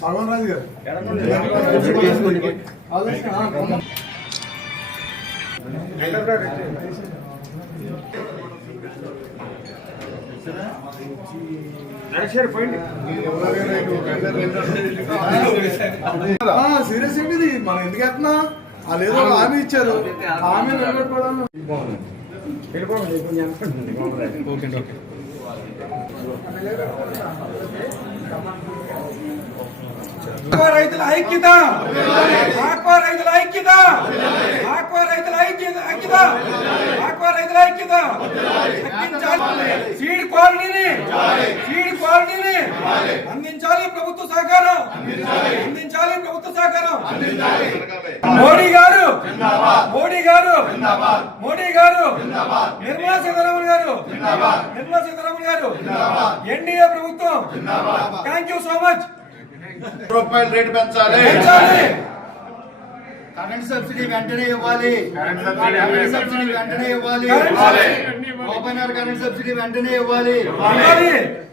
భగవాన్ రాజు గారు సీరియస్ ఏంటి ఇది? మనం ఎందుకు ఎత్తున్నా? వాళ్ళు ఏదో హామీ ఇచ్చారు, హామీ నిలబెట్టుకోవడం. రైతుల ఐక్యత, ఆక్వా రైతుల ఐక్యత, ఆక్వా రైతుల ఐక్యత, ఆక్వా రైతుల ఐక్యత. సీడ్ క్వాలిటీని అందించాలి ప్రభుత్వ సహకారం, అందించాలి ప్రభుత్వ సహకారం. మోడీ గారు నిర్మలా సీతారామన్ గారు ఎన్డీఏ ప్రభుత్వం. Thank you so much. రూపాయల రేటు పెంచాలి, కరెంట్ సబ్సిడీ వెంటనే ఇవ్వాలి, కరెంట్ సబ్సిడీ వెంటనే ఇవ్వాలి, కరెంట్ సబ్సిడీ వెంటనే ఇవ్వాలి.